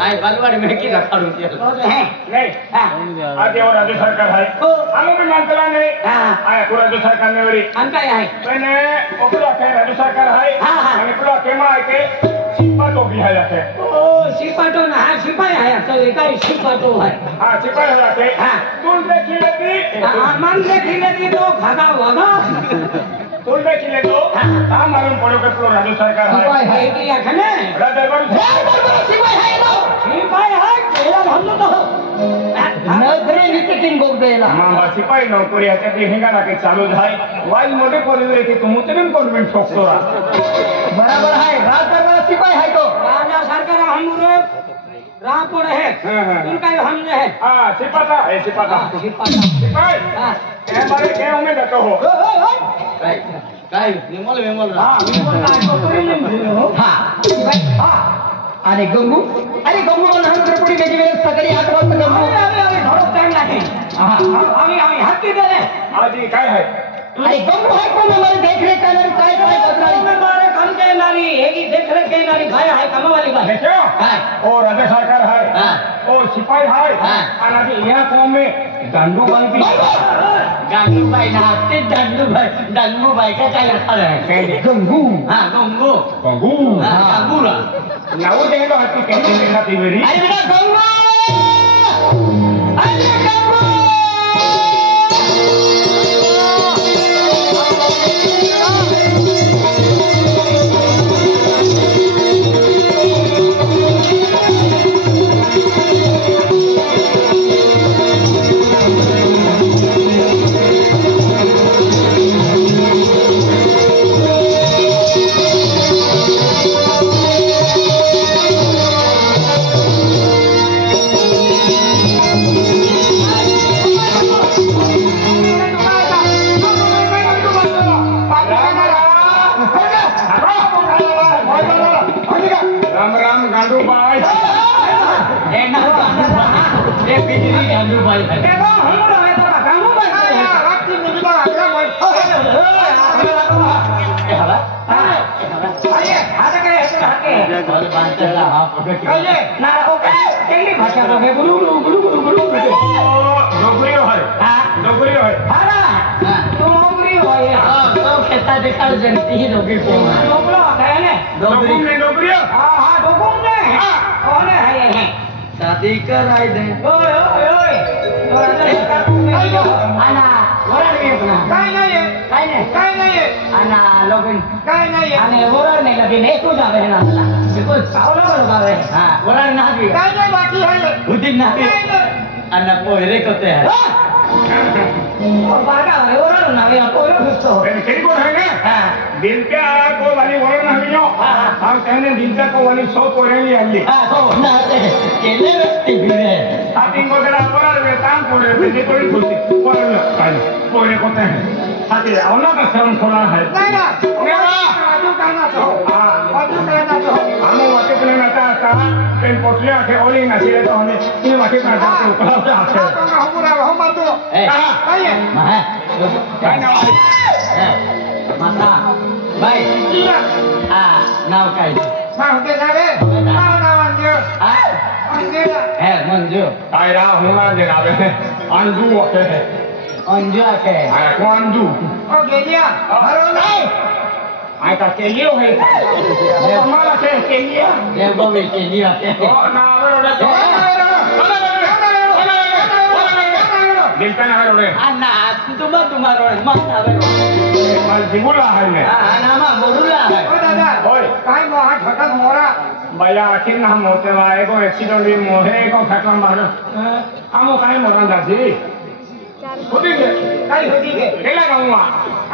I बालवाडी में की काढून केलं नाही आज एवढं राज्य सरकार आहे आम्ही पण मानतला नाही आहे तो राज्य सरकार ने वरी आणि काय आहे पण ओपला काय राज्य सरकार आहे आणि पुला केमा आहे के सिपाटो बिहार जाते ओ सिपाटो ना हा सिपाही आहे तो काय सिपाटो है हां सिपाही जाते तुम देखिले की मान देखिले की तो भागा भागा तुम देखिले तो काम मालूम पड़ो के पुला राज्य सरकार है सिपाही है कि या खने दरबार सिपाही है लो सिपाही है तेरा हम तो नजरे नीतीन गोगदेला मामा सिपाही नौकरी आहे ते हिंगाडा के चालू झाय वाई मोठे कॉलेज रे तू मुतरिम कॉन्वेंट ठोकतो बराबर है रात दरबार सिपाही है तो राजा सरकार हम रामपुर है तुम का हमने है हां सिपाता है सिपाता सिपाही ए मारे के उम्मीद तो हो काय विमल हां विमल काय नोकरी नाही हो हां अरे गंगू लहान पुढे त्याची व्यवस्था करी 8 वाजता गंगू थोडं टाइम लागेल आम्ही हत्ती दे आजी काय आहे अरे गंगू है कोण हमारे देखरेख करणारी काय करणारी हमारे काम देणारी हेगी देखरेख करणारी भाई आहे कामवाली भाई देखो ओ राज्य सरकार है ओ सिपाही है आणि या कौम में गांडू बाई ना ते डांडू बाई का काय लखा है गंगू हां गंगू हां गंगूला नाव देलो हत्ती केली देखा ती मेरी अरे बेटा गंगू अरे गंगू शादी कराय दे आणि वरण नाही लगीन एकूच आहे ना बिलकुल चावला बरोबर आहे हां वरण नाही काय नाही बाकी आहे होती नाही अन्न पोहरे कोते है और बागा है वरण नाही पोहरे गुस्तो केली कोण आहे ना दिल का को वाली वरण नाही हो हम कहने दिल का को वाली 100 पोहरेली आली हो ना केले रस्ते भिरे आधी गोदला वरण वेतान पोहरे म्हणजे कोणी बोलते वरण काय पोहरे कोते है आधी आवना का श्रम थोड़ा है नाही ना राजू करना चाहो राजू करना चाहो हम वाके पे नता का पेन पोटले आके ओली नसीले तो हमें ये वाके का जाते उपलब्ध आते हम मारतो काय काय नाव माता बाई नाव काय नाव ते नावे नाव अंजू है मंजू काय राव हुना दे नावे अंजू वाके है अंजू आके आय को अंजू ओ गेलिया हरो नाही आय का केलियो है हमारा के लिया ये बोले के लिया के ओ नावे रोडे तो दिल का नावे रोडे अन्ना तुम्हारो मन नावे माल जिमुला है ने नामा बोलुला है ओ दादा ओय काय मोहा ठकन मोरा भैया आखिर ना हम होते वा एको एक्सीडेंट में मोहे एको फटन मारो हमो काई मोरन दासी होती है काय होती के केला गाऊंगा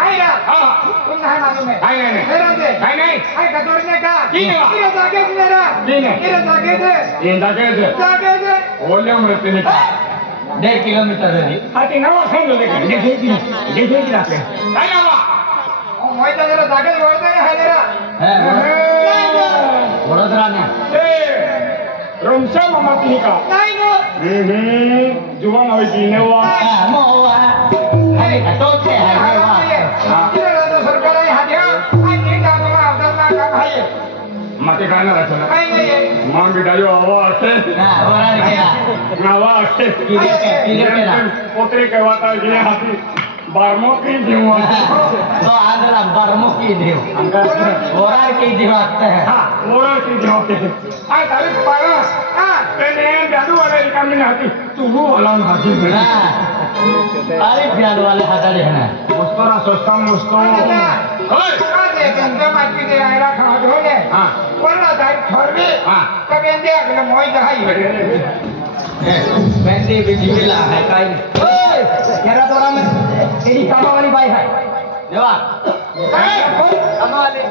आई रा हां तुम नहीं मालूम है नहीं नहीं मेरा दे नहीं आई कटोरी ने का ठीक है मेरा जाके से मेरा ठीक है मेरा जाके से ये जाके से ओले मरते ने 1.5 किलोमीटर है आती नवा समझो देखे देखे जाके काय नावा ओ मोय तो मेरा जाके वरते है मेरा वडोदरा ने रमशा मामा की का नहीं नो जुवान होई की नेवा मोवा है तो के है ये सरकार है हां आई नहीं का तो अवसर ना का भाई मत ते काय ना राखलं काय नाही मग बेटा जो आवाज आहे हा वराड केला आवाज आहे किती केला पोतरे कहवाता जे हाती बारमो की जीव तो आंध्रा बरमुखी देव वराड की देव आता है हा मोरा की जीव के आ तारीख पारा हां तेने जादू वाले काम में हाथी तू वाला हाथी अरे प्यार वाले हाताले है ना मुस्कुरा सोचता मुस्कुरा ओए काय गंगा माती दे आयला खा धोले हां कोणला जाय ठरवे हां कबे दे अगले मोय जाई वैसे भी जिला है काय ओए तेरा तोरा में तेरी कामा वाली बाई है देवा कमाले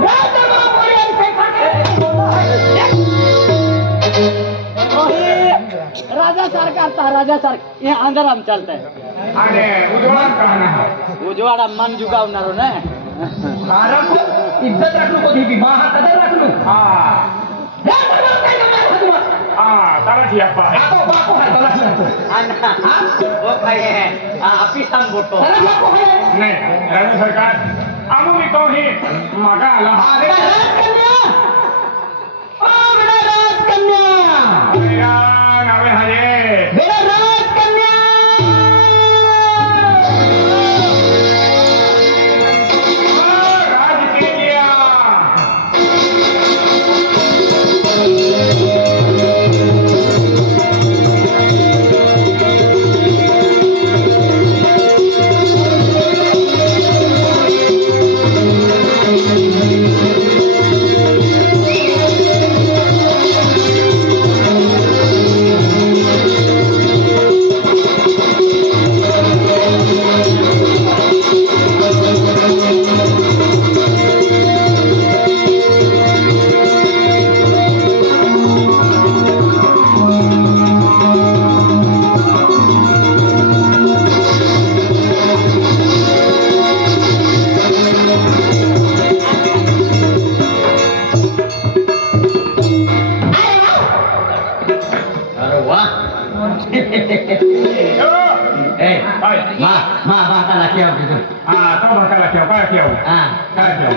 ना तो बोले से राजा सरकार राजा सर ये अंदर हम चलते हैं अरे उजवाड़ कहना है उजवाड़ा मन झुकावणार ना कारण को इज्जत रखलो को दी मां कदर रखलो हां तारा जी अप्पा बाको बाको है तोला रखो अन्ना वो भाई है ऑफिस हम बोतो बाको है नहीं राज्य सरकार आमू मी तो ही मागा आला मेरा राजकन्या ओ मेरा राजकन्या मेरा नावे हजे मेरा राजकन्या राज के लिया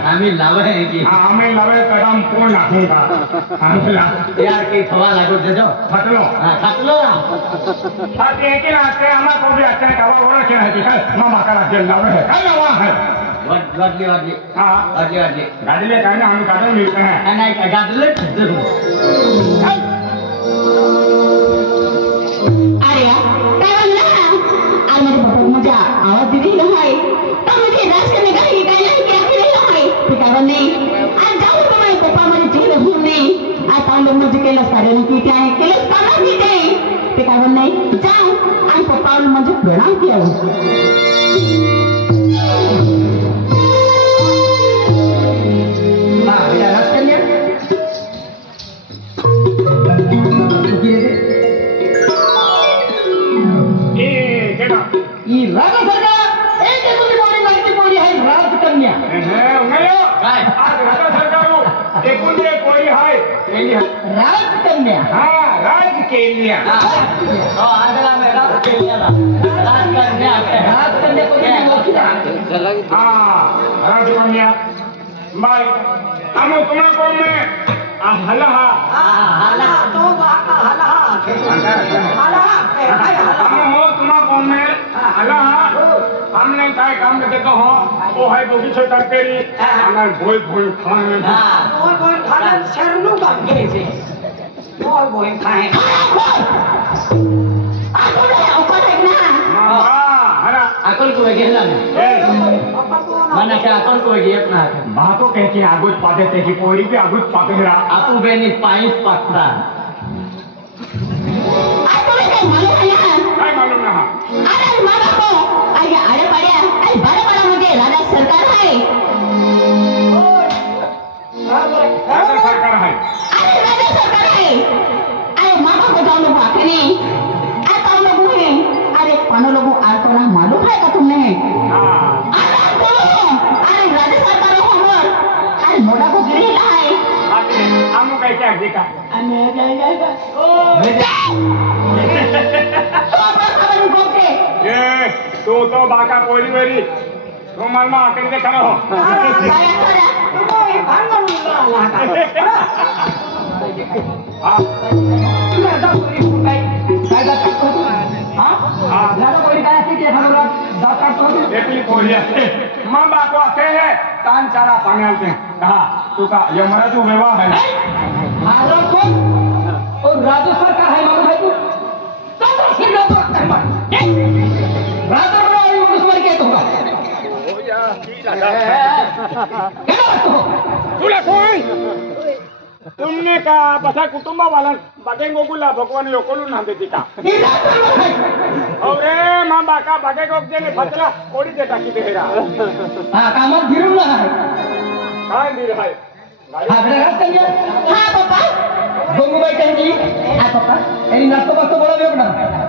आम्ही लावे की आम्ही लावे कदम कोण नाखूंगा आम्हाला यार की थवा लागो देजो फटलो खतलो आते के आते हमारा को भी आते कवा होना क्या है कि मां बाका के लावे है काय लावा है वाडली हां वाडली गाड़ी ले कहने हम गाड़ी मिलते हैं नाही गाडले अरे काय म्हणला आज मेरे बाबू मुझे आवाज दे रही है तो मुझे राज करने का ही कहना है कि आखिर है पिता नहीं आज जाऊं तो मैं पापा मेरे जेल घूमने आज तांडव मुझे केला सारे की क्या है केला काना की दे पिता नहीं जाऊं आज पापा ने मुझे प्रणाम किया हां मेरा राजकन्या ई राजा सरकार एक एकुली मोडी लागती मोडी आहे राजकन्या उंगयो काय आज राजा सरकार एकूण एक कोई है राजकन्या हां राज के लिया तो आंध्रा में राजकन्या को हां राजकन्या भाई हम तुम्हारा कौन में हलहा हाला तो बाका हाला हाला हम हो तुम्हारा कौन में हलहा हमने काय काम करते कहो वो है दो किछो करते री हमें भोई भोई खाने हां बोल खाना शरणु गंगे से बोल खाए अकल को गेला मना के अकल को गेत ना बातो कहती आगुत पाते थे कि पोरी भी आगुत पाते रहा आपू बेनी पाइस पत्ता काय मालूम ना अरे मामा को अरे पड्या अरे बड़ा मध्ये राजा सरकार आहे राजा सरकार है अरे राजा सरकार आहे अरे मामा को जाओ लोग आखिरी अरे तुम लोग हैं अरे कौन लोगों आपको ना मालूम है का तुमने अरे राजा सरकार हो हमर अरे मोड़ा को गिरी लाए हम कैसे आगे का ये तो बाका पोरी वेरी तो मन में आकर के करो एकली पोरी असते माँ बाप आते हैं तान चारा पानी आते हैं कहा तू का यमराज विवाह है और राजू सर का है मालूम है तू राजा बड़ा मुसलमान क्या होगा तुला कोण तुमने का बसा कुटुंबा वाला बागे गोकुला भगवान लोकोलू ना देती का अरे माँ बाका बागे गोक देने फसला कोड़ी देता की देरा हाँ कामत गिरू ना है काय नीर है आपने रास्ते में हाँ पापा गंगू भाई चंगी हाँ पापा तेरी नाश्ता बस तो बड़ा भी अपना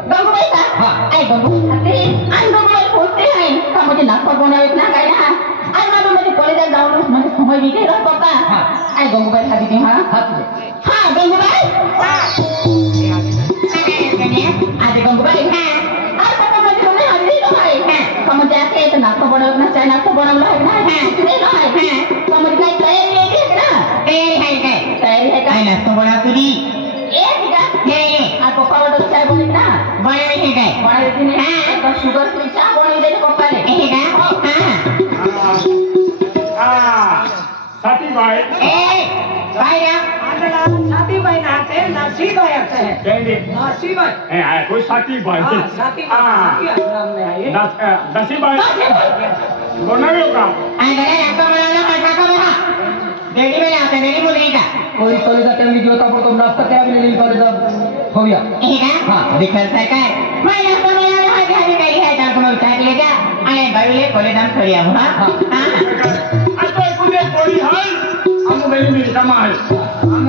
गंगू भाई का हाँ। आई गंगू आते आई गंगू भाई पूछते हैं का मुझे नाश्ता बनाओ इतना काय ना आई मालूम मुझे कॉलेज जाऊँ मुझे समय भी दे रहा पापा हाँ। आई गंगू भाई खाती थी हाँ हाथ में हाँ गंगू भाई आज गंगू भाई हाँ आज पापा मुझे रोने हाजिर तो है का मुझे आके तो नाश्ता बनाओ ना चाय नाश्ता बनाओ ना हाँ नहीं ना है तो मुझे काय तैयारी है ना तैयारी है का नाश्ता बना तुरी ये ठीक है आप पापा वाला चाय बनी ना बना नहीं है बना देती नहीं हाँ तो शुगर फ्री चाय बनी दे पापा ने ठीक है हाँ साथी भाई भाई ना साथी भाई नाते नासी भाई आते हैं कहने नासी भाई ए आए कोई साथी भाई हाँ साथी भाई नाम में आए दसी भाई बनावे का आई गए आपका बनाना पड़ता का बहा रेडी में आते रेडी बोलेगी का कोई कॉलेज टाइम की जोता पर तो नाश्ता क्या भी नहीं कॉलेज हो गया ठीक है हाँ दिखल सरकार मैं नाश्ता बनाना है घर में है तार को चाय ले जा अरे बाईले कॉलेज हम छोड़िया हां हां तो कुने कोडी है हम मेरी मेरी कमा है हम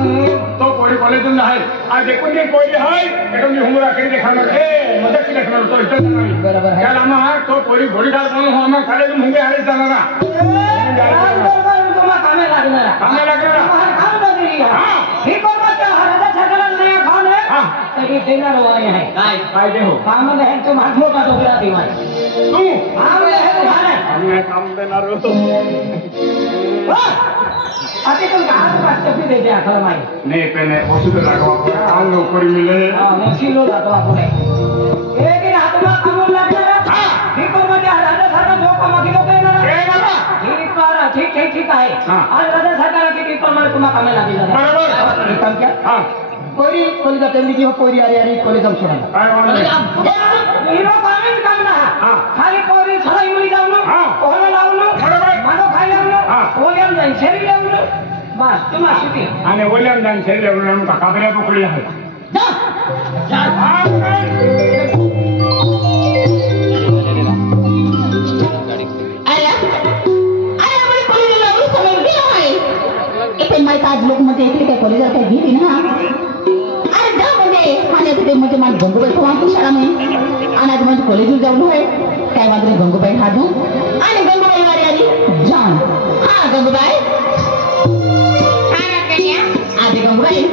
तो कोडी कॉलेज में है आज कुने कोडी है एटो मी हुमरा के देखना ए मजा की देखना तो इतना नहीं बराबर है क्या नाम है तो कोडी घोड़ीदार बनो हम खाले तुम हुंगे हारे जाना ना तुम्हारा कामे लगना कामे लगना काम बदली है हां ठीक और बात है राजा छगला नया खान है हां तेरी डिनर वाले हैं काय दे हो काम में है तुम हाथों का टुकड़ा दीवार तू काम में है तुम्हारे मैं काम देना रो अभी तुम कहाँ से बात चुपी दे दिया खल माई नहीं पहले ओसु तो लगवा काम नौकरी मिले हाँ मुसीलो ला तो आपने एक ही हाथ में कमर लग रहा हां ठीक और मजा राजा साहब जो काम की लोग कहना ए बाबा ठीक है हाँ। आज राजा सरकार की ठीक पर मैं तुम्हारा काम लगी लगा बराबर काम क्या हां कोई कॉलेज अटेंड की हो कोई यारी कॉलेज हम छोड़ा काय वाला हीरो कामिन काम ना हाँ। खाली कोई सलाई मिली जाऊनो हाँ। ओहला लाऊनो बराबर। मानो खाई लाऊनो हाँ। ओले हम जाई शेरी लाऊनो बस तुम्हारा सिटी आणि ओल्याम जान शरीर लावून का काबऱ्या पकडी आहे जा जा आज लोक मध्ये इकडे काय कॉलेज काय गेली ना अरे जा म्हणजे माझ्या तिथे म्हणजे माझं गंगूबाई तो शाळा में आणि आज माझं कॉलेज जाऊन आहे काय वाजले गंगूबाई हा दू आणि गंगूबाई वारी आली जान हा गंगूबाई आज गंगूबाई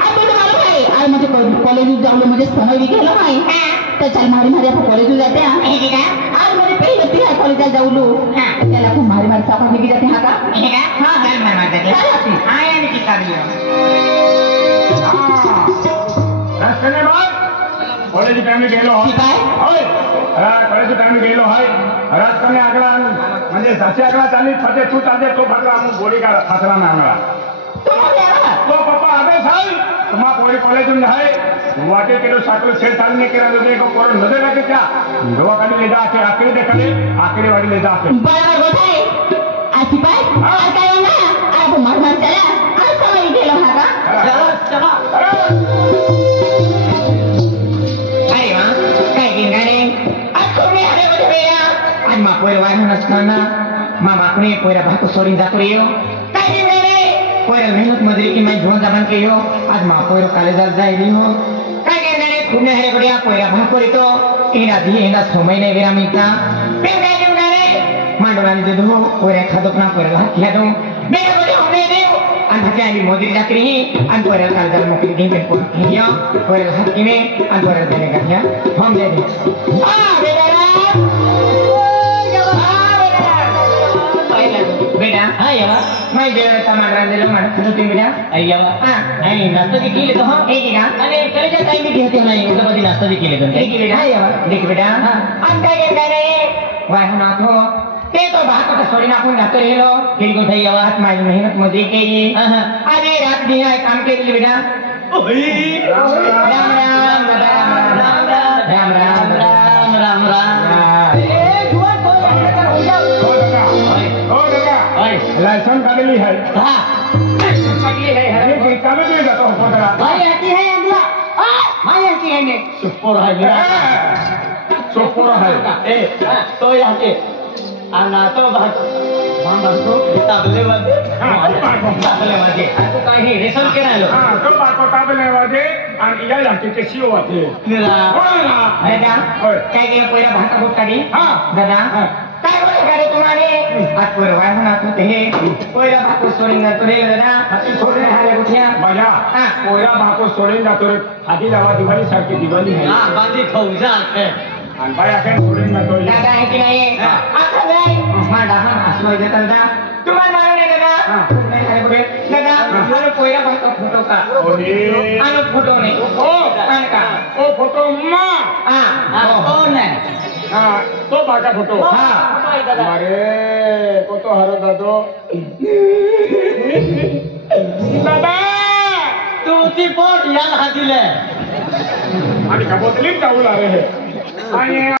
आज मुझे मालूम है आज मुझे कॉलेज जाऊन मुझे समय भी गेलो है तर चल मारी मारी आपण कॉलेज जाते आज मुझे पहिली होती है कॉलेज जाऊन त्याला खूप मारी मारी सापा निघी जाते हा का हा चल मारी मारी जाते हाय आणि की काढली रस्त्याने बाहेर कॉलेज टाइम गेलो ठीक आहे होय कॉलेज टाइम गेलो आहे रस्त्याने आगला म्हणजे जसे आगला चालली फते तू चालते तो फटला आम्ही गोळी का फासला ना आम्हाला तो पप्पा आदेश है तुम्हारा पूरी कॉलेज में है वाटे के लोग साकल से चालने के लिए देखो कोर नजर लगे क्या दवा का ले जाके आखिरी देख ले आखिरी वाली ले जाके बराबर होता है आसिफाई आज काय ना आज मार मार चला आज समय गेलो हा का चला अरे वा काय गिंगारे आज कोणी आले मध्ये बेया आज मा पोर वाहन नसताना मा माकणे पोरा भाको सोडून जातो रे काय गिंगारे पोरा मेहनत मध्ये की मैं झोन जमान के हो आज मा पोर कॉलेजात जाईली हो काय गिंगारे पुणे हरे बडिया पोरा भाको रेतो एना दी एना समय ने विरामिता पे काय गिंगारे मांडवानी दे दो पोरा खादोक ना पोरा हात घ्या दो मेरे बडे होने दे आणि भाके आली मोदी चाकरी आणि पोरा कॉलेजात नोकरी घेऊन पण घ्या पोरा हात किने आणि पोरा देणे का घ्या हम दे दे आ बेटा बेटा हां यावा मैं बेटा टमाटर रांधेलो माण तुम्ही बेटा अय्यावा हां आणि नाश्ता बी केले तो हां एक का आणि कलेच्या टाइम बी घेते नाही उद्या बदी नाश्ता बी केले तर एक बेटा अय्यावा देख बेटा हां आणि काय रे वाय ना तो ते तो भात का सोडी नाकून जातो हेलो फिर को थई आवाज माझी मेहनत मध्ये केली अरे रात दिन आहे काम केली बेटा ओही राम राम राम राम राम राम राम राम ए जुआ तो हो जा हो दादा लायसन काढलेली आहे हां सगळी है अरे कामे दे जातो पदरा भाई आती है अगला भाई आती है ने सुपर है मेरा सोपोरा आहे ए तो यहाँ के आना तो बात हम बातो ताबले वाजे ताबले वाजे तो काय हे रेशन केरायलो हां तो बाको ताबले वाजे आणि या याची कशी होते निरा बोला दादा होय काय के पहिला भाता भूक काढी हां दादा काय बोल करे तुम्हारे आज पर वाय होना तू ते पहिला भाको सोडिंग ना तुरे दादा हाती सोडे हाले गुठिया माझ्या पोरा बाको सोडून जातो रे आधी लावा दिवाळी सारखी दिवाळी आहे हां बांधी खाऊ जा आणि बाया काय सोडून जातो दादा आहे की नाही आता नाही माडा हा असलो देता दादा तुम्हाला मारू नाही दादा नाही अरे बे दादा मला पहिला भाको फोटो का ओहे आणि फोटो नाही ओ आणि का ओ फोटो मा हो नाही हां तो बाका फोटो हां अरे कोतो हरो दादो दादा तू ती पोट याला हातीले आणि कबोतलीत जाऊ लागे हे आणि